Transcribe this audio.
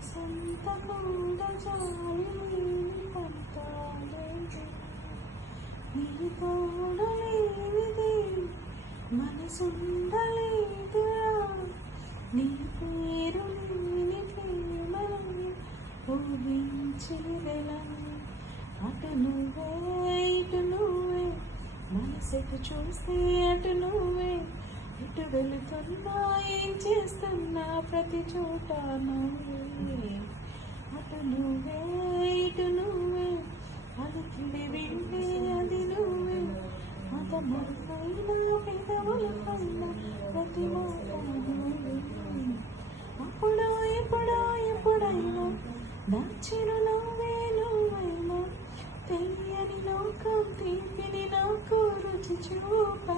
మనసంత కూడా జాలి పంతాలేదు నీ తోడలేనిది మనసుండలేదురా నీ పేరు లేని ప్రేమలని ఊహించేదెలా అటు నువ్వే ఇటు నువ్వే మనసుకు చూస్తే అటు నువ్వే ఇటు వెళుతున్నా ఏం చేస్తున్నా ప్రతి చోట నువ్వే అటు నువ్వే ఇటు నువ్వే అలికిడి వింటే అది నువ్వే మతమరుపైన పెదవులపైన ప్రతి మాట నువ్వే అప్పుడో ఎప్పుడో ఎప్పుడైనా దాచిన నువ్వే నువ్వైనా తెలియని లోకం తీపిని నాకు రుచి చూపా